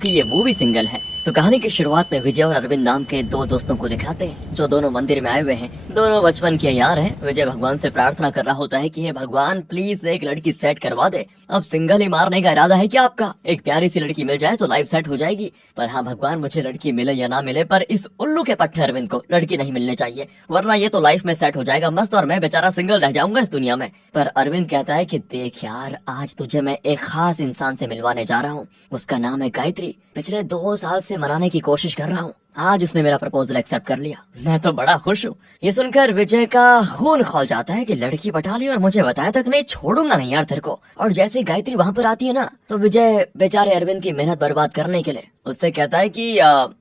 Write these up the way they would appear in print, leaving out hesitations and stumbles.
कि ये movie single है। तो कहानी की शुरुआत में विजय और अरविंद नाम के दो दोस्तों को दिखाते हैं जो दोनों मंदिर में आए हुए हैं। दोनों बचपन के यार हैं। विजय भगवान से प्रार्थना कर रहा होता है कि हे भगवान प्लीज एक लड़की सेट करवा दे। अब सिंगल ही मारने का इरादा है क्या आपका? एक प्यारी सी लड़की मिल जाए तो लाइफ सेट हो जाएगी। पर हाँ भगवान, मुझे लड़की मिले या ना मिले पर इस उल्लू के पट्टे अरविंद को लड़की नहीं मिलनी चाहिए, वरना ये तो लाइफ में सेट हो जाएगा मस्त और मैं बेचारा सिंगल रह जाऊंगा इस दुनिया में। पर अरविंद कहता है कि देख यार, आज तुझे मैं एक खास इंसान से मिलवाने जा रहा हूँ। उसका नाम है गायत्री। पिछले 2 साल से मनाने की कोशिश कर रहा हूँ। आज उसने मेरा प्रपोजल एक्सेप्ट कर लिया। मैं तो बड़ा खुश हूँ। ये सुनकर विजय का खून खौल जाता है कि लड़की पटा ली और मुझे बताया तक नहीं, छोड़ूंगा नहीं यार तेरे को। और जैसे ही गायत्री वहाँ पर आती है ना, तो विजय बेचारे अरविंद की मेहनत बर्बाद करने के लिए उससे कहता है कि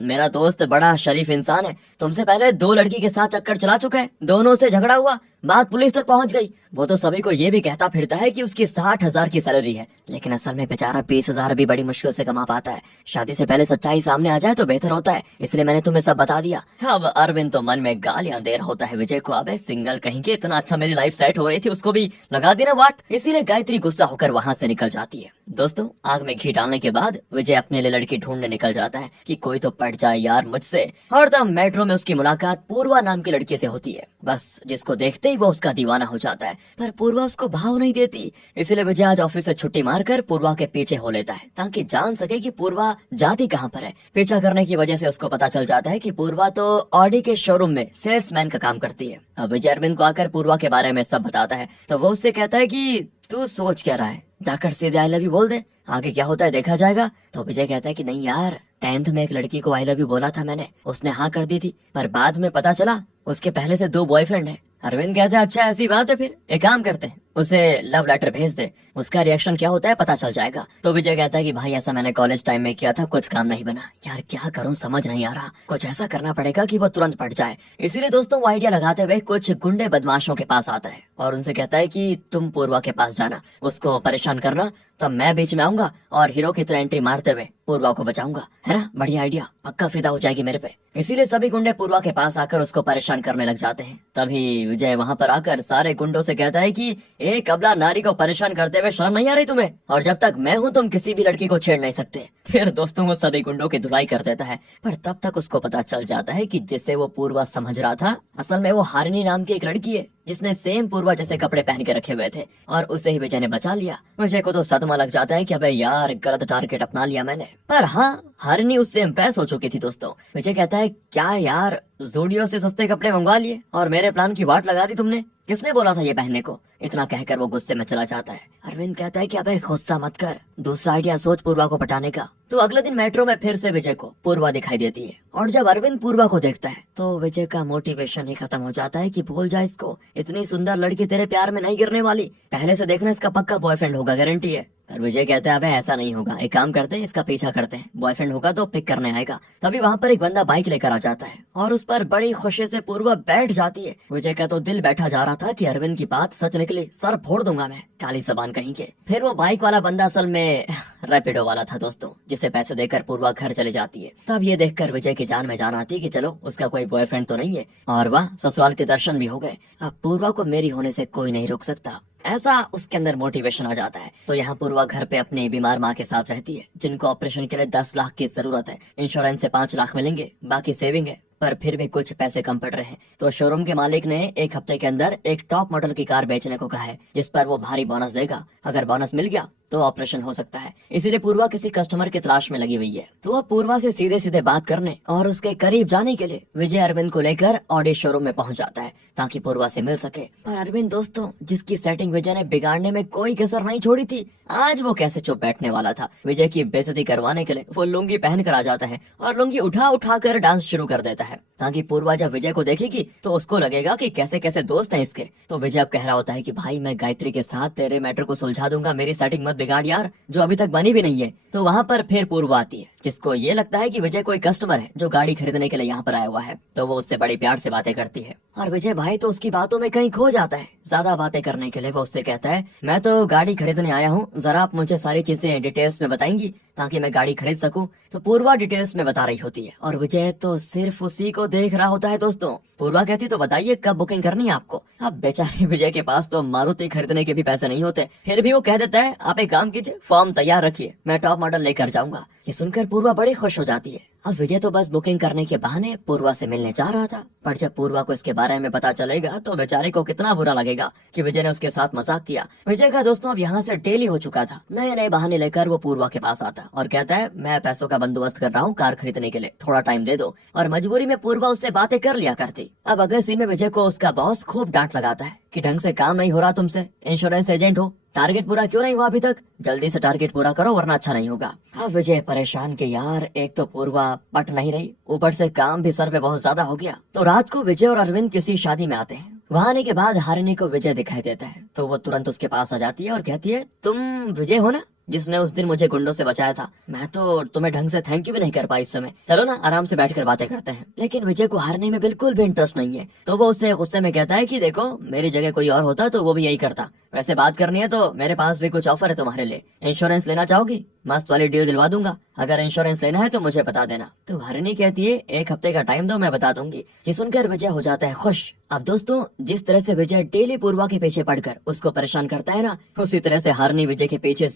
मेरा दोस्त बड़ा शरीफ इंसान है, तुमसे पहले 2 लड़की के साथ चक्कर चला चुका है, दोनों से झगड़ा हुआ, बात पुलिस तक पहुंच गई। वो तो सभी को ये भी कहता फिरता है कि उसकी 60,000 की सैलरी है, लेकिन असल में बेचारा 20,000 भी बड़ी मुश्किल से कमा पाता है। शादी से पहले सच्चाई सामने आ जाए तो बेहतर होता है, इसलिए मैंने तुम्हें सब बता दिया। अब अरविंद तो मन में गालियां दे रहा होता है विजय को, अबे सिंगल कहीं के, इतना अच्छा मेरी लाइफ सेट हो रही थी उसको भी लगा देना वाट। इसीलिए गायत्री गुस्सा होकर वहाँ से निकल जाती है। दोस्तों, आग में घी डालने के बाद विजय अपने लिए लड़की ढूंढने निकल जाता है कि कोई तो पट जाए यार मुझसे। और तब मेट्रो में उसकी मुलाकात पूर्वा नाम की लड़की से होती है, बस जिसको देखते ही वो उसका दीवाना हो जाता है। पर पूर्वा उसको भाव नहीं देती, इसलिए विजय आज ऑफिस से छुट्टी मारकर पूर्वा के पीछे हो लेता है ताकि जान सके कि पूर्वा जाती कहाँ पर है। पीछा करने की वजह से उसको पता चल जाता है कि पूर्वा तो ऑडी के शोरूम में सेल्समैन का काम करती है। अब विजय अरविंद को आकर पूर्वा के बारे में सब बताता है, तो वो उससे कहता है कि तू सोच क्या रहा है, जाकर सीधे आई लव यू बोल दे, आगे क्या होता है देखा जाएगा। तो विजय कहता है कि नहीं यार, 10th में एक लड़की को आई लव यू बोला था मैंने, उसने हाँ कर दी थी, पर बाद में पता चला उसके पहले से 2 बॉयफ्रेंड है। अरविंद कहता है अच्छा ऐसी बात है, फिर एक काम करते हैं, उसे लव लेटर भेज दे, उसका रिएक्शन क्या होता है पता चल जाएगा। तो विजय कहता है कि भाई ऐसा मैंने कॉलेज टाइम में किया था, कुछ काम नहीं बना यार, क्या करूं समझ नहीं आ रहा, कुछ ऐसा करना पड़ेगा कि वो तुरंत पट जाए। इसीलिए दोस्तों वो आइडिया लगाते हुए कुछ गुंडे बदमाशों के पास आता है और उनसे कहता है कि तुम पूर्वा के पास जाना, उसको परेशान करना, तब मैं बीच में आऊंगा और हीरो की तरह एंट्री मारते हुए पूर्वा को बचाऊंगा। है ना बढ़िया आइडिया, पक्का फिदा हो जाएगी मेरे पे। इसीलिए सभी गुंडे पूर्वा के पास आकर उसको परेशान करने लग जाते हैं। तभी विजय वहाँ पर आकर सारे गुंडों से कहता है कि एक अबला नारी को परेशान करते हुए शर्म नहीं आ रही तुम्हें, और जब तक मैं हूँ तुम किसी भी लड़की को छेड़ नहीं सकते। फिर दोस्तों वो सभी गुंडों की धुलाई कर देता है, पर तब तक उसको पता चल जाता है कि जिसे वो पूर्वा समझ रहा था असल में वो हारिनी नाम की एक लड़की है जिसने सेम पूर्वा जैसे कपड़े पहन के रखे हुए थे, और उसे ही विजय ने बचा लिया। विजय को तो सदमा लग जाता है कि अबे यार गलत टारगेट अपना लिया मैंने। पर हाँ, हारिनी उससे इम्प्रेस हो चुकी थी। दोस्तों विजय कहता है क्या यार, ज़ूडियो से सस्ते कपड़े मंगवा लिए और मेरे प्लान की वाट लगा दी तुमने, किसने बोला था ये पहनने को? इतना कहकर वो गुस्से में चला जाता है। अरविंद कहता है कि अबे गुस्सा मत कर, दूसरा आइडिया सोच पूर्वा को पटाने का। तो अगले दिन मेट्रो में फिर से विजय को पूर्वा दिखाई देती है, और जब अरविंद पूर्वा को देखता है तो विजय का मोटिवेशन ही खत्म हो जाता है कि भूल जा इसको, इतनी सुंदर लड़की तेरे प्यार में नहीं गिरने वाली, पहले से देखना इसका पक्का बॉयफ्रेंड होगा, गारंटी है। पर विजय कहता है अबे ऐसा नहीं होगा, एक काम करते हैं इसका पीछा करते हैं, बॉयफ्रेंड होगा तो पिक करने आएगा। तभी वहाँ पर एक बंदा बाइक लेकर आ जाता है और उस पर बड़ी खुशी से पूर्वा बैठ जाती है। विजय का तो दिल बैठा जा रहा था कि अरविंद की बात सच निकली, सर फोड़ दूंगा मैं, काली जबान कहीं के। फिर वो बाइक वाला बंदा असल में रैपिडो वाला था दोस्तों, जिसे पैसे देकर पूर्वा घर चली जाती है। तब ये देखकर विजय की जान में जान आती है कि चलो उसका कोई बॉयफ्रेंड तो नहीं है, और वाह ससुराल के दर्शन भी हो गए, अब पूर्वा को मेरी होने से कोई नहीं रोक सकता, ऐसा उसके अंदर मोटिवेशन आ जाता है। तो यहाँ पूर्वा घर पे अपनी बीमार माँ के साथ रहती है, जिनको ऑपरेशन के लिए 10 लाख की जरूरत है। इंश्योरेंस से 5 लाख मिलेंगे, बाकी सेविंग है, पर फिर भी कुछ पैसे कम पड़ रहे हैं। तो शोरूम के मालिक ने 1 हफ्ते के अंदर एक टॉप मॉडल की कार बेचने को कहा है, जिस पर वो भारी बोनस देगा। अगर बोनस मिल गया तो ऑपरेशन हो सकता है। इसीलिए पूर्वा किसी कस्टमर की तलाश में लगी हुई है। तो अब पूर्वा से सीधे सीधे बात करने और उसके करीब जाने के लिए विजय अरविंद को लेकर ऑडी शोरूम में पहुंच जाता है ताकि पूर्वा से मिल सके। पर अरविंद दोस्तों, जिसकी सेटिंग विजय ने बिगाड़ने में कोई कसर नहीं छोड़ी थी, आज वो कैसे चुप बैठने वाला था। विजय की बेइज्जती करवाने के लिए वो लुंगी पहन कर आ जाता है और लुंगी उठा उठा कर डांस शुरू कर देता है, ताकि पूर्वा जब विजय को देखेगी तो उसको लगेगा कि कैसे कैसे दोस्त हैं इसके। तो विजय अब कह रहा होता है कि भाई मैं गायत्री के साथ तेरे मैटर को सुलझा दूंगा, मेरी सेटिंग मत बिगाड़ यार, जो अभी तक बनी भी नहीं है। तो वहाँ पर फिर पूर्वा आती है, जिसको ये लगता है कि विजय कोई कस्टमर है जो गाड़ी खरीदने के लिए यहाँ पर आया हुआ है। तो वो उससे बड़ी प्यार से बातें करती है और विजय भाई तो उसकी बातों में कहीं खो जाता है। ज्यादा बातें करने के लिए वो उससे कहता है मैं तो गाड़ी खरीदने आया हूँ, जरा आप मुझे सारी चीजें डिटेल्स में बताएंगी ताकि मैं गाड़ी खरीद सकूं। तो पूर्वा डिटेल्स में बता रही होती है और विजय तो सिर्फ उसी को देख रहा होता है। दोस्तों पूर्वा कहती तो बताइए कब बुकिंग करनी है आपको। अब बेचारे विजय के पास तो मारुति खरीदने के भी पैसे नहीं होते, फिर भी वो कह देता है आप एक काम कीजिए, फॉर्म तैयार रखिए, मैं टॉप मॉडल लेकर जाऊंगा। ये सुनकर पूर्वा बड़ी खुश हो जाती है। अब विजय तो बस बुकिंग करने के बहाने पूर्वा से मिलने जा रहा था, पर जब पूर्वा को इसके बारे में पता चलेगा तो बेचारे को कितना बुरा लगेगा कि विजय ने उसके साथ मजाक किया। विजय का दोस्तों अब यहाँ से डेली हो चुका था, नए नए बहाने लेकर वो पूर्वा के पास आता और कहता है मैं पैसों का बंदोबस्त कर रहा हूँ कार खरीदने के लिए, थोड़ा टाइम दे दो। और मजबूरी में पूर्वा उससे बातें कर लिया करती। अब अगले सीन में विजय को उसका बॉस खूब डांट लगाता है कि ढंग से काम नहीं हो रहा तुमसे, इंश्योरेंस एजेंट हो, टारगेट पूरा क्यों नहीं हुआ अभी तक, जल्दी से टारगेट पूरा करो वरना अच्छा नहीं होगा। अब विजय परेशान के यार एक तो पूर्वा पट नहीं रही, ऊपर से काम भी सर पे बहुत ज्यादा हो गया। तो रात को विजय और अरविंद किसी शादी में आते हैं। वहाँ आने के बाद हारिनी को विजय दिखाई देता है तो वो तुरंत उसके पास आ जाती है और कहती है तुम विजय हो ना जिसने उस दिन मुझे गुंडों से बचाया था, मैं तो तुम्हें ढंग से थैंक यू भी नहीं कर पाई इस समय, चलो ना आराम से बैठकर बातें करते हैं। लेकिन विजय को हारने में बिल्कुल भी इंटरेस्ट नहीं है, तो वो उससे गुस्से में कहता है कि देखो मेरी जगह कोई और होता तो वो भी यही करता, वैसे बात करनी है तो मेरे पास भी कुछ ऑफर है तुम्हारे लिए, इंश्योरेंस लेना चाहोगी, मस्त वाली डील दिलवा दूंगा, अगर इंश्योरेंस लेना है तो मुझे बता देना। तो हरिणी कहती है 1 हफ्ते का टाइम दो मैं बता दूंगी। ये सुनकर विजय हो जाता है खुश। अब दोस्तों जिस तरह से विजय डेली पूर्वा के पीछे पड़कर उसको परेशान करता है ना, उसी तरह से हरिणी विजय के पीछे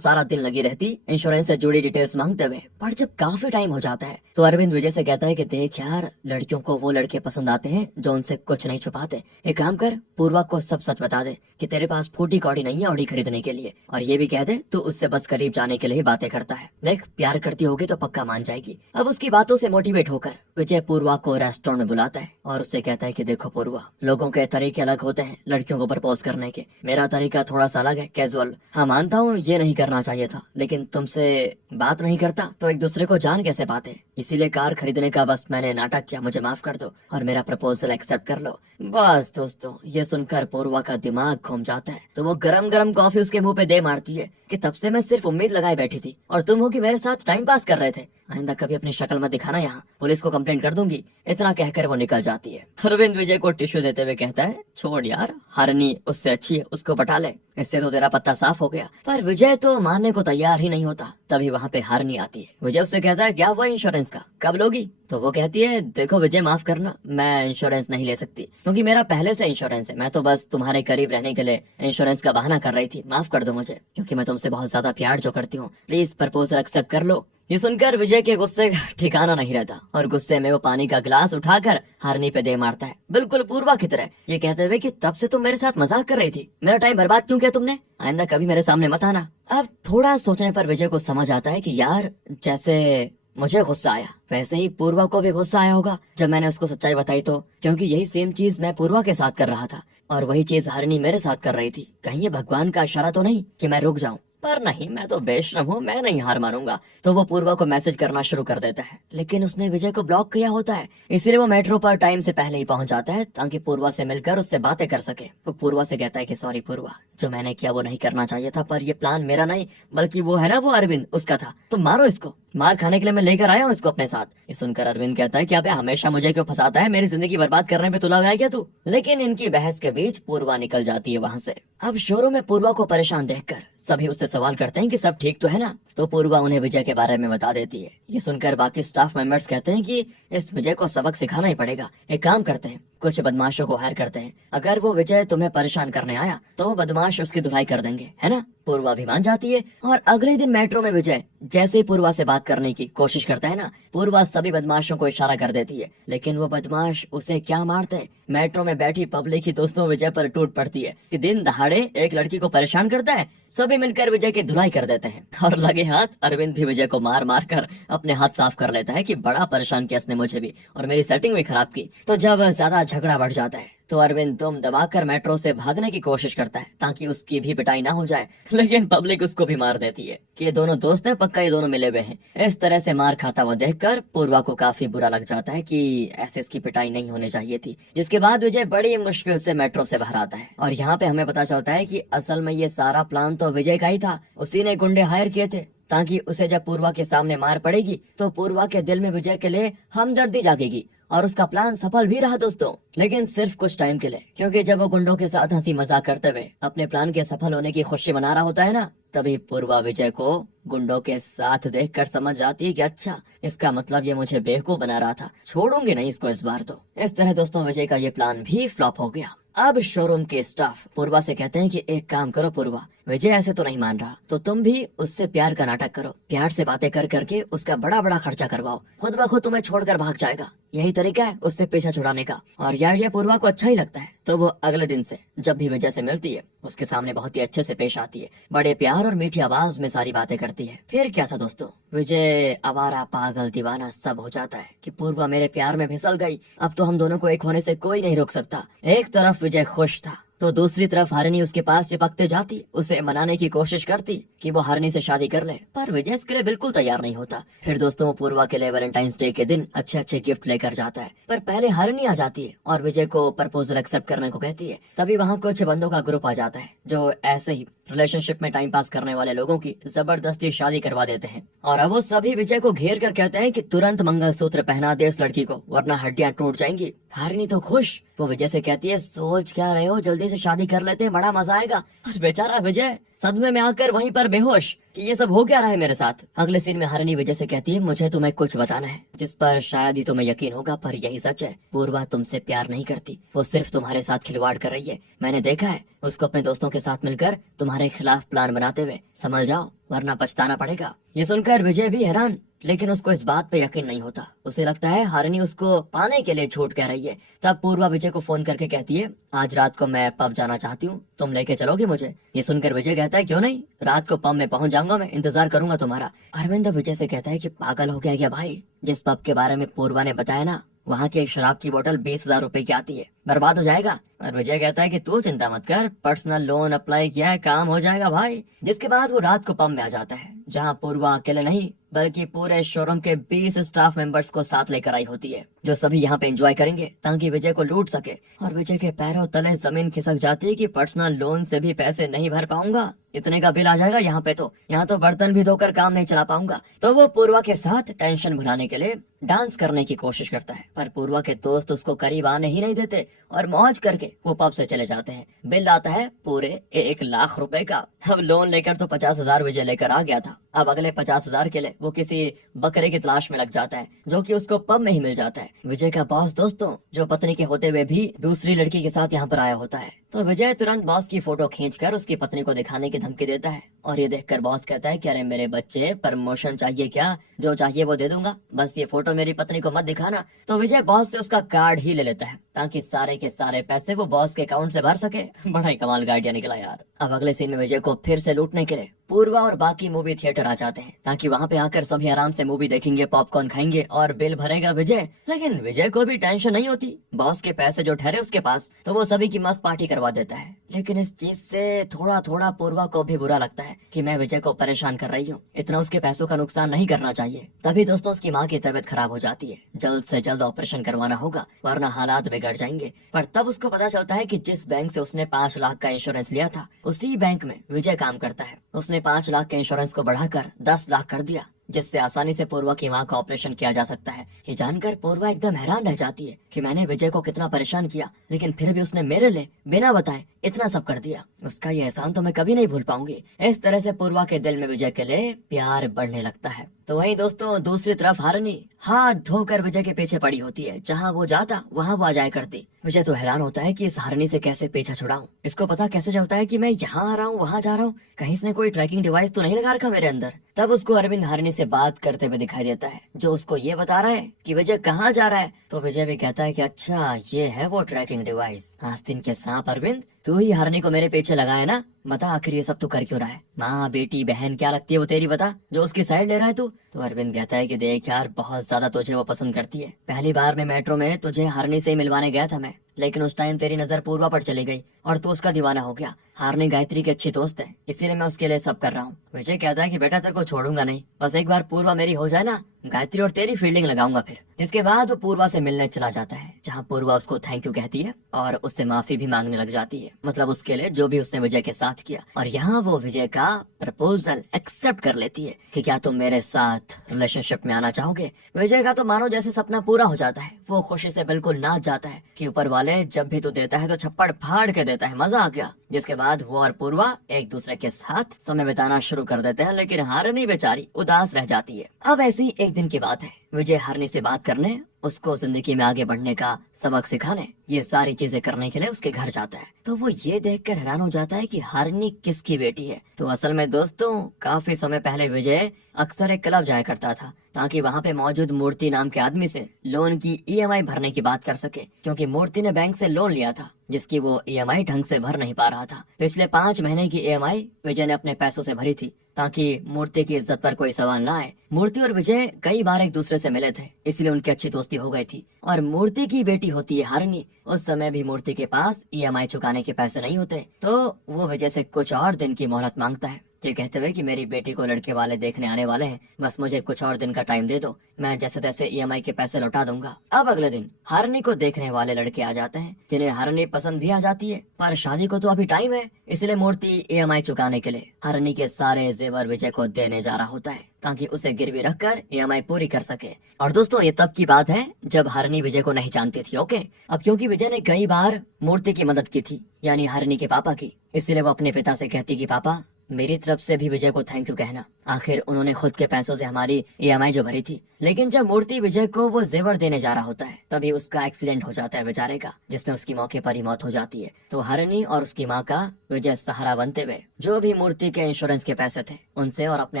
सारा दिन लगी रहती इंश्योरेंस से जुड़ी डिटेल्स मांगते हुए। पर जब काफी टाइम हो जाता है तो अरविंद विजय से कहता है कि देख यार लड़कियों को वो लड़के पसंद आते हैं जो उनसे कुछ नहीं छुपाते, एक काम कर पूर्वा को सब सच बता दे कि तेरे पास फूटी कौड़ी नहीं है ऑडी खरीदने के लिए, और ये भी कह दे तू उससे बस करीब जाने के लिए ही बातें करता है, देख प्यार करती होगी तो पक्का मान जाएगी। अब उसकी बातों से मोटिवेट होकर विजय पूर्वा को रेस्टोरेंट में बुलाता है और उससे कहता है कि देखो पूर्वा लोगों के तरीके अलग होते हैं लड़कियों को प्रपोज करने के, मेरा तरीका थोड़ा सा अलग है, कैजुअल। हाँ मानता हूँ ये नहीं करना चाहिए था, लेकिन तुमसे बात नहीं करता तो एक दूसरे को जान कैसे पाते, इसीलिए कार खरीदने का बस मैंने नाटक किया, मुझे माफ कर दो और मेरा प्रपोजल एक्सेप्ट कर लो। बस दोस्तों ये सुनकर पूर्वा का दिमाग घूम जाता है, तो वो गरम गरम कॉफी उसके मुंह पे दे मारती है कि तब से मैं सिर्फ उम्मीद लगाए बैठी थी और तुम हो कि मेरे साथ टाइम पास कर रहे थे, आइंदा कभी अपनी शक्ल मत दिखाना यहाँ, पुलिस को कंप्लेंट कर दूंगी। इतना कहकर वो निकल जाती है। अरविंद विजय को टिश्यू देते हुए कहता है छोड़ यार हरनी उससे अच्छी है, उसको पटा ले, इससे तो तेरा पत्ता साफ हो गया। पर विजय तो मानने को तैयार ही नहीं होता। तभी वहाँ पे हारनी आती है। विजय उससे कहता है क्या हुआ इंश्योरेंस का, कब लोगी? तो वो कहती है देखो विजय माफ करना, मैं इंश्योरेंस नहीं ले सकती क्योंकि मेरा पहले से इंश्योरेंस है, मैं तो बस तुम्हारे करीब रहने के लिए इंश्योरेंस का बहाना कर रही थी, माफ कर दो मुझे क्योंकि मैं तुमसे बहुत ज्यादा प्यार जो करती हूँ, प्लीज प्रपोजल एक्सेप्ट कर लो। ये सुनकर विजय के गुस्से का ठिकाना नहीं रहता और गुस्से में वो पानी का गिलास उठाकर हारनी पे दे मारता है, बिल्कुल पूर्वा की तरह, ये कहते हुए कि तब से तुम मेरे साथ मजाक कर रही थी, मेरा टाइम बर्बाद क्यों किया तुमने, आइंदा कभी मेरे सामने मत आना। अब थोड़ा सोचने पर विजय को समझ आता है कि यार जैसे मुझे गुस्सा आया वैसे ही पूर्वा को भी गुस्सा आया होगा जब मैंने उसको सच्चाई बताई, तो क्योंकि यही सेम चीज मैं पूर्वा के साथ कर रहा था और वही चीज हरिणी मेरे साथ कर रही थी, कहीं ये भगवान का इशारा तो नहीं कि मैं रुक जाऊं। पर नहीं, मैं तो बेशरम हूँ, मैं नहीं हार मानूंगा। तो वो पूर्वा को मैसेज करना शुरू कर देता है, लेकिन उसने विजय को ब्लॉक किया होता है, इसलिए वो मेट्रो पर टाइम से पहले ही पहुंच जाता है ताकि पूर्वा से मिलकर उससे बातें कर सके। वो पूर्वा से कहता है कि सॉरी पूर्वा, जो मैंने किया वो नहीं करना चाहिए था, पर ये प्लान मेरा नहीं बल्कि वो है ना वो अरविंद उसका था, तुम मारो इसको, मार खाने के लिए मैं लेकर आया हूँ इसको अपने साथ। ये सुनकर अरविंद कहता है कि अबे हमेशा मुझे क्यों फंसाता है, मेरी जिंदगी बर्बाद करने पे तुला हुआ है क्या तू? लेकिन इनकी बहस के बीच पूर्वा निकल जाती है वहाँ से। अब शोरूम में पूर्वा को परेशान देखकर सभी उससे सवाल करते हैं कि सब ठीक तो है ना, तो पूर्वा उन्हें विजय के बारे में बता देती है। ये सुनकर बाकी स्टाफ मेंबर्स कहते हैं कि इस विजय को सबक सिखाना ही पड़ेगा, एक काम करते हैं कुछ बदमाशों को हायर करते हैं, अगर वो विजय तुम्हें परेशान करने आया तो वो बदमाश उसकी धुलाई कर देंगे, है ना? पूर्वा भी मान जाती है और अगले दिन मेट्रो में विजय जैसे ही पूर्वा से बात करने की कोशिश करता है ना, पूर्वा सभी बदमाशों को इशारा कर देती है, लेकिन वो बदमाश उसे क्या मारते, मेट्रो में बैठी पब्लिक ही दोस्तों विजय पर टूट पड़ती है कि दिन दहाड़े एक लड़की को परेशान करता है, सभी मिलकर विजय की धुलाई कर देते हैं। और लगे हाथ अरविंद भी विजय को मार मार कर अपने हाथ साफ कर लेता है कि बड़ा परेशान किया इसने मुझे भी और मेरी सेटिंग भी खराब की। तो जब ज्यादा झगड़ा बढ़ जाता है तो अरविंद दम दबाकर मेट्रो से भागने की कोशिश करता है ताकि उसकी भी पिटाई ना हो जाए, लेकिन पब्लिक उसको भी मार देती है कि ये दोनों दोस्त हैं, पक्का ये दोनों मिले हुए हैं। इस तरह से मार खाता हुआ देखकर पूर्वा को काफी बुरा लग जाता है कि ऐसे इसकी पिटाई नहीं होने चाहिए थी। जिसके बाद विजय बड़ी मुश्किल से मेट्रो से बाहर आता है और यहाँ पे हमें पता चलता है कि असल में ये सारा प्लान तो विजय का ही था, उसी ने गुंडे हायर किए थे ताकि उसे जब पूर्वा के सामने मार पड़ेगी तो पूर्वा के दिल में विजय के लिए हमदर्दी जागेगी। और उसका प्लान सफल भी रहा दोस्तों, लेकिन सिर्फ कुछ टाइम के लिए, क्योंकि जब वो गुंडों के साथ हंसी मजाक करते हुए अपने प्लान के सफल होने की खुशी मना रहा होता है ना, तभी पूर्वा विजय को गुंडों के साथ देखकर समझ जाती है कि अच्छा इसका मतलब ये मुझे बेवकूफ बना रहा था, छोड़ूंगी नहीं इसको इस बार। तो इस तरह दोस्तों विजय का ये प्लान भी फ्लॉप हो गया। अब शोरूम के स्टाफ पूर्वा से कहते हैं कि एक काम करो पूर्वा, विजय ऐसे तो नहीं मान रहा, तो तुम भी उससे प्यार का नाटक करो, प्यार से बातें कर करके उसका बड़ा बड़ा खर्चा करवाओ, खुद ब खुद तुम्हें छोड़कर भाग जाएगा। यही तरीका है उससे पीछा छुड़ाने का। और यह आइडिया पूर्वा को अच्छा ही लगता है, तो वो अगले दिन से जब भी विजय से मिलती है उसके सामने बहुत ही अच्छे से पेश आती है, बड़े प्यार और मीठी आवाज में सारी बातें करती है। फिर क्या था दोस्तों, विजय आवारा पागल दीवाना सब हो जाता है कि पूर्वा मेरे प्यार में फिसल गई, अब तो हम दोनों को एक होने से कोई नहीं रोक सकता। एक तरफ विजय खुश था तो दूसरी तरफ हरिणी उसके पास चिपकते जाती, उसे मनाने की कोशिश करती कि वो हरिणी से शादी कर ले, पर विजय इसके लिए बिल्कुल तैयार नहीं होता। फिर दोस्तों वो पूर्वा के लिए वैलेंटाइंस डे के दिन अच्छे अच्छे गिफ्ट लेकर जाता है, पर पहले हरिणी आ जाती है और विजय को प्रपोजल एक्सेप्ट करने को कहती है। तभी वहाँ कुछ बंदों का ग्रुप आ जाता है जो ऐसे ही रिलेशनशिप में टाइम पास करने वाले लोगों की जबरदस्ती शादी करवा देते हैं। और अब वो सभी विजय को घेर कर कहते हैं कि तुरंत मंगलसूत्र पहना दे इस लड़की को, वरना हड्डियां टूट जाएंगी। हरिणी तो खुश, वो विजय से कहती है सोच क्या रहे हो, जल्दी से शादी कर लेते हैं, बड़ा मजा आएगा। और बेचारा विजय सदमे में आकर वहीं पर बेहोश कि ये सब हो क्या रहा है मेरे साथ। अगले सीन में हरिणी विजय से कहती है मुझे तुम्हें कुछ बताना है जिस पर शायद ही तुम्हें यकीन होगा, पर यही सच है। पूर्वा तुमसे प्यार नहीं करती, वो सिर्फ तुम्हारे साथ खिलवाड़ कर रही है। मैंने देखा है उसको अपने दोस्तों के साथ मिलकर तुम्हारे खिलाफ प्लान बनाते हुए, समझ जाओ वरना पछताना पड़ेगा। ये सुनकर विजय भी हैरान, लेकिन उसको इस बात पे यकीन नहीं होता। उसे लगता है हरिणी उसको पाने के लिए झूठ कह रही है। तब पूर्वा विजय को फोन करके कहती है आज रात को मैं पब जाना चाहती हूँ, तुम लेके चलोगे मुझे। ये सुनकर विजय कहता है क्यों नहीं, रात को पब में पहुंच जाऊंगा, मैं इंतजार करूंगा तुम्हारा। अरविंद विजय से कहता है कि पागल हो गया क्या भाई, जिस पब के बारे में पूर्वा ने बताया ना, वहाँ की एक शराब की बोतल 20,000 रुपए की आती है, बर्बाद हो जाएगा। और विजय कहता है कि तू चिंता मत कर, पर्सनल लोन अप्लाई किया है, काम हो जाएगा भाई। जिसके बाद वो रात को पब में आ जाता है, जहाँ पूर्वा अकेले नहीं बल्कि पूरे शोरूम के 20 स्टाफ मेंबर्स को साथ लेकर आई होती है, जो सभी यहाँ पे एंजॉय करेंगे ताकि विजय को लूट सके। और विजय के पैरों तले जमीन खिसक जाती है कि पर्सनल लोन से भी पैसे नहीं भर पाऊंगा, इतने का बिल आ जाएगा यहाँ तो बर्तन भी धोकर काम नहीं चला पाऊंगा। तो वो पूर्वा के साथ टेंशन भुलाने के लिए डांस करने की कोशिश करता है, पर पूर्वा के दोस्त उसको करीब आने ही नहीं देते और मौज करके वो पब से चले जाते हैं। बिल आता है पूरे 1,00,000 रुपए का। अब लोन लेकर तो 50,000 विजय लेकर आ गया था, अब अगले 50,000 के लिए वो किसी बकरे की तलाश में लग जाता है, जो कि उसको पब में ही मिल जाता है। विजय का बॉस दोस्तों, जो पत्नी के होते हुए भी दूसरी लड़की के साथ यहाँ पर आया होता है, तो विजय तुरंत बॉस की फोटो खींचकर उसकी पत्नी को दिखाने की धमकी देता है। और ये देखकर बॉस कहता है कि अरे मेरे बच्चे, प्रमोशन चाहिए क्या, जो चाहिए वो दे दूंगा, बस ये फोटो मेरी पत्नी को मत दिखाना। तो विजय बॉस से उसका कार्ड ही ले लेता है ताकि सारे के सारे पैसे वो बॉस के अकाउंट से भर सके। बड़ा ही कमाल का आइडिया निकला यार। अब अगले सीन में विजय को फिर से लूटने के लिए पूर्वा और बाकी मूवी थिएटर आ जाते हैं ताकि वहाँ पे आकर सभी आराम से मूवी देखेंगे, पॉपकॉर्न खाएंगे और बिल भरेगा विजय। लेकिन विजय को भी टेंशन नहीं होती, बॉस के पैसे जो ठहरे उसके पास, तो वो सभी की मस्त पार्टी करवा देता है। लेकिन इस चीज से थोड़ा थोड़ा पूर्वा को भी बुरा लगता है कि मैं विजय को परेशान कर रही हूँ, इतना उसके पैसों का नुकसान नहीं करना चाहिए। तभी दोस्तों उसकी माँ की तबीयत खराब हो जाती है, जल्द से जल्द ऑपरेशन करवाना होगा वरना हालात बिगड़ जाएंगे। पर तब उसको पता चलता है कि जिस बैंक से उसने 5 लाख का इंश्योरेंस लिया था, उसी बैंक में विजय काम करता है। उसने 5 लाख के इंश्योरेंस को बढ़ाकर 10 लाख कर दिया, जिससे आसानी से पूर्वा की माँ का ऑपरेशन किया जा सकता है। ये जानकर पूर्वा एकदम हैरान रह जाती है कि मैंने विजय को कितना परेशान किया, लेकिन फिर भी उसने मेरे लिए बिना बताए इतना सब कर दिया। उसका ये एहसान तो मैं कभी नहीं भूल पाऊंगी। इस तरह से पूर्वा के दिल में विजय के लिए प्यार बढ़ने लगता है। तो वहीं दोस्तों दूसरी तरफ हरिणी हाथ धोकर विजय के पीछे पड़ी होती है, जहाँ वो जाता वहाँ वो आ जाया करती। विजय तो हैरान होता है कि इस हरिणी से कैसे पीछा छुड़ाऊं, इसको पता कैसे चलता है कि मैं यहाँ आ रहा हूँ वहाँ जा रहा हूँ, कहीं इसने कोई ट्रैकिंग डिवाइस तो नहीं लगा रखा मेरे अंदर। तब उसको अरविंद हरिणी से बात करते हुए दिखाई देता है, जो उसको ये बता रहा है कि विजय कहाँ जा रहा है। तो विजय भी कहता है कि अच्छा ये है वो ट्रैकिंग डिवाइस। आस्तीन के सांप अरविंद, तू ही हरिणी को मेरे पीछे लगाया ना, बता आखिर ये सब तू कर क्यों रहा है। माँ बेटी बहन क्या लगती है वो तेरी, बता, जो उसकी साइड ले रहा है तू। तो अरविंद कहता है कि देख यार, बहुत ज्यादा तुझे वो पसंद करती है। पहली बार में मेट्रो में तुझे हरिणी से मिलवाने गया था मैं, लेकिन उस टाइम तेरी नजर पूर्वा पर चली गई और तू उसका दीवाना हो गया। हरिणी गायत्री की अच्छी दोस्त है, इसीलिए मैं उसके लिए सब कर रहा हूँ। विजय कहता है कि बेटा तेरे को छोड़ूंगा नहीं, बस एक बार पूर्वा मेरी हो जाए ना, गायत्री और तेरी फील्डिंग लगाऊंगा फिर। इसके बाद वो पूर्वा से मिलने चला जाता है, जहाँ पूर्वा उसको थैंक यू कहती है और उससे माफी भी मांगने लग जाती है, मतलब उसके लिए जो भी उसने विजय के साथ किया। और यहाँ वो विजय का प्रपोजल एक्सेप्ट कर लेती है कि क्या तुम मेरे साथ रिलेशनशिप में आना चाहोगे। विजय का तो मानो जैसे सपना पूरा हो जाता है, वो खुशी से बिल्कुल नाच जाता है कि ऊपर वाले जब भी तू देता है तो छप्पड़ फाड़ के देता है, मजा आ गया। जिसके बाद वो और पूर्वा एक दूसरे के साथ समय बिताना शुरू कर देते हैं, लेकिन हरिणी बेचारी उदास रह जाती है। अब ऐसी एक एक दिन की बात है, विजय हरनी से बात करने, उसको जिंदगी में आगे बढ़ने का सबक सिखाने, ये सारी चीजें करने के लिए उसके घर जाता है। तो वो ये देखकर हैरान हो जाता है कि हरनी किसकी बेटी है। तो असल में दोस्तों, काफी समय पहले विजय अक्सर एक क्लब जाया करता था ताकि वहाँ पे मौजूद मूर्ति नाम के आदमी से लोन की ईएमआई भरने की बात कर सके, क्योंकि मूर्ति ने बैंक से लोन लिया था जिसकी वो ईएमआई ढंग से भर नहीं पा रहा था। पिछले 5 महीने की ईएमआई विजय ने अपने पैसों से भरी थी ताकि मूर्ति की इज्जत पर कोई सवाल न आए। मूर्ति और विजय कई बार एक दूसरे से मिले थे, इसलिए उनकी अच्छी दोस्ती हो गई थी। और मूर्ति की बेटी होती है हरनी। उस समय भी मूर्ति के पास ईएमआई चुकाने के पैसे नहीं होते, तो वो विजय से कुछ और दिन की मोहलत मांगता है, ये कहते हुए कि मेरी बेटी को लड़के वाले देखने आने वाले हैं, बस मुझे कुछ और दिन का टाइम दे दो, मैं जैसे तैसे ईएमआई के पैसे लौटा दूंगा। अब अगले दिन हरनी को देखने वाले लड़के आ जाते हैं, जिन्हें हरनी पसंद भी आ जाती है, पर शादी को तो अभी टाइम है, इसलिए मूर्ति ईएमआई चुकाने के लिए हरनी के सारे जेवर विजय को देने जा रहा होता है ताकि उसे गिरवी रखकर ईएमआई पूरी कर सके। और दोस्तों, ये तब की बात है जब हरनी विजय को नहीं जानती थी। ओके, अब क्योंकि विजय ने कई बार मूर्ति की मदद की थी, यानी हरनी के पापा की, इसलिए वो अपने पिता से कहती कि पापा, मेरी तरफ से भी विजय को थैंक यू कहना, आखिर उन्होंने खुद के पैसों से हमारी ईएमआई जो भरी थी। लेकिन जब मूर्ति विजय को वो जेवर देने जा रहा होता है, तभी उसका एक्सीडेंट हो जाता है बेचारे का, जिसमें उसकी मौके पर ही मौत हो जाती है। तो हरनी और उसकी माँ का विजय सहारा बनते हुए जो भी मूर्ति के इंश्योरेंस के पैसे थे उनसे और अपने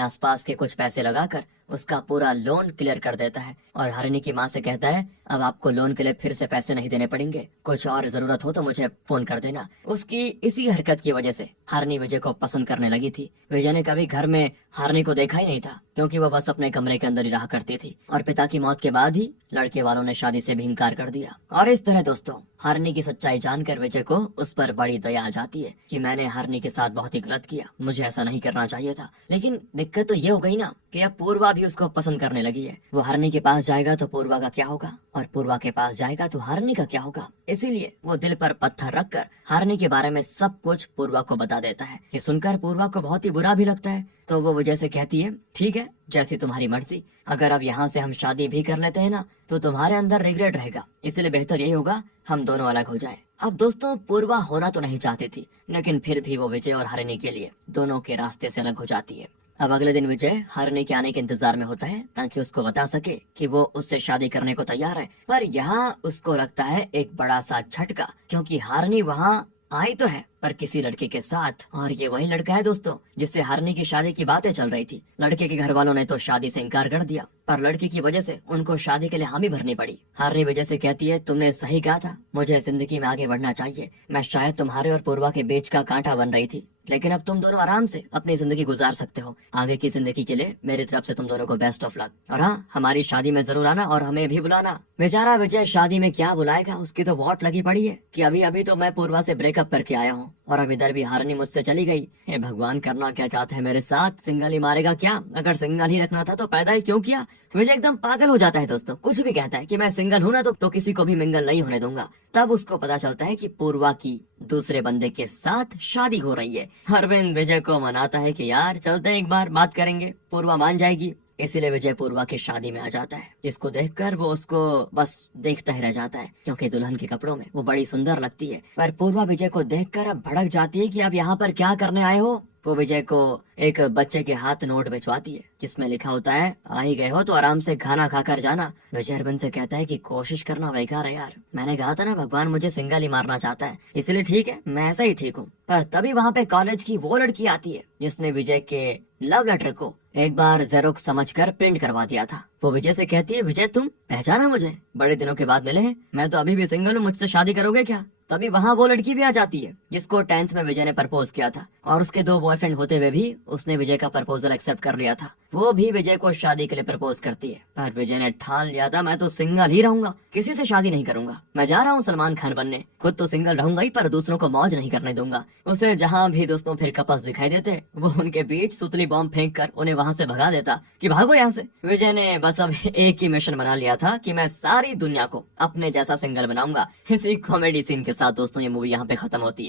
आसपास के कुछ पैसे लगाकर उसका पूरा लोन क्लियर कर देता है। और हरनी की माँ से कहता है, अब आपको लोन के लिए फिर से पैसे नहीं देने पड़ेंगे, कुछ और जरूरत हो तो मुझे फोन कर देना। उसकी इसी हरकत की वजह से हरनी विजय को पसंद करने लगी थी। विजय ने कभी घर में हरनी को देखा ही नहीं था, क्योंकि वह बस अपने कमरे के अंदर ही रहा करती थी, और पिता की मौत के बाद ही लड़के वालों ने शादी से भी इनकार कर दिया। और इस तरह दोस्तों, हरनी की सच्चाई जानकर विजय को उस पर बड़ी दया आ जाती है कि मैंने हरनी के साथ बहुत ही गलत किया, मुझे ऐसा नहीं करना चाहिए था। लेकिन दिक्कत तो ये हो गई ना कि अब पूर्वा भी उसको पसंद करने लगी है। वो हरनी के पास जाएगा तो पूर्वा का क्या होगा, और पूर्वा के पास जाएगा तो हरनी का क्या होगा। इसीलिए वो दिल पर पत्थर रखकर हरनी के बारे में सब कुछ पूर्वा को बता देता है। ये सुनकर पूर्वा को बहुत ही बुरा भी लगता है, तो वो विजय से कहती है, ठीक है, जैसी तुम्हारी मर्जी, अगर अब यहाँ से हम शादी भी कर लेते हैं ना, तो तुम्हारे अंदर रिग्रेट रहेगा, इसलिए बेहतर यही होगा हम दोनों अलग हो जाएं। अब दोस्तों, पूर्वा होना तो नहीं चाहती थी, लेकिन फिर भी वो विजय और हरनी के लिए दोनों के रास्ते से अलग हो जाती है। अब अगले दिन विजय हरनी के आने के इंतजार में होता है ताकि उसको बता सके कि वो उससे शादी करने को तैयार है। पर यहाँ उसको लगता है एक बड़ा सा झटका, क्योंकि हरनी वहाँ आई तो है पर किसी लड़के के साथ, और ये वही लड़का है दोस्तों जिससे हरनी की शादी की बातें चल रही थी। लड़के के घर वालों ने तो शादी से इनकार कर दिया, पर लड़के की वजह से उनको शादी के लिए हामी भरनी पड़ी। हरनी विजय से कहती है, तुमने सही कहा था, मुझे जिंदगी में आगे बढ़ना चाहिए, मैं शायद तुम्हारे और पूर्वा के बीच का कांटा बन रही थी, लेकिन अब तुम दोनों आराम से अपनी जिंदगी गुजार सकते हो। आगे की जिंदगी के लिए मेरी तरफ से तुम दोनों को बेस्ट ऑफ लक, और हाँ, हमारी शादी में जरूर आना और हमें भी बुलाना। बेचारा विजय शादी में क्या बुलाएगा, उसकी तो वॉट लगी पड़ी है कि अभी अभी तो मैं पूर्वा से ब्रेकअप करके आया हूँ, और अब इधर भी हरनी मुझसे चली गई। हे भगवान, करना क्या चाहते हैं मेरे साथ, सिंगल ही मारेगा क्या? अगर सिंगल ही रखना था तो पैदा ही क्यों किया? विजय एकदम पागल हो जाता है दोस्तों, कुछ भी कहता है कि मैं सिंगल हूँ ना तो किसी को भी मिंगल नहीं होने दूंगा। तब उसको पता चलता है कि पूर्वा की दूसरे बंदे के साथ शादी हो रही है। अरविंद विजय को मनाता है कि यार चलते एक बार बात करेंगे, पूर्वा मान जाएगी। इसीलिए विजय पूर्वा की शादी में आ जाता है, जिसको देखकर वो उसको बस देखता ही रह जाता है, क्योंकि दुल्हन के कपड़ों में वो बड़ी सुंदर लगती है। पर पूर्वा विजय को देखकर अब भड़क जाती है कि अब यहाँ पर क्या करने आए हो। वो विजय को एक बच्चे के हाथ नोट भिजवाती है जिसमें लिखा होता है, आ ही गए हो तो आराम से खाना खाकर जाना। विजय अरविंद से कहता है कि कोशिश करना बेकार है यार, मैंने कहा था ना भगवान मुझे सिंगल ही मारना चाहता है, इसलिए ठीक है, मैं ऐसा ही ठीक हूँ। पर तभी वहाँ पे कॉलेज की वो लड़की आती है जिसने विजय के लव लेटर को एक बार जेरोक्स समझकर प्रिंट करवा दिया था। वो विजय से कहती है, विजय तुम पहचाना मुझे, बड़े दिनों के बाद मिले हैं, मैं तो अभी भी सिंगल हूँ, मुझसे शादी करोगे क्या? तभी वहाँ वो लड़की भी आ जाती है जिसको 10th में विजय ने प्रपोज किया था, और उसके 2 बॉयफ्रेंड होते हुए भी उसने विजय का प्रपोजल एक्सेप्ट कर लिया था। वो भी विजय को शादी के लिए प्रपोज करती है, पर विजय ने ठान लिया था मैं तो सिंगल ही रहूंगा, किसी से शादी नहीं करूंगा, मैं जा रहा हूँ सलमान खान बनने, खुद तो सिंगल रहूंगा ही पर दूसरों को मौज नहीं करने दूंगा। उसे जहाँ भी दोस्तों फिर कपल्स दिखाई देते वो उनके बीच सुतली बॉम्ब फेंक कर उन्हें वहाँ से भगा देता कि भागो यहाँ से। विजय ने बस अब एक ही मिशन बना लिया था कि मैं सारी दुनिया को अपने जैसा सिंगल बनाऊंगा। इसी कॉमेडी सीन के साथ दोस्तों ये मूवी यहाँ पे खत्म होती है।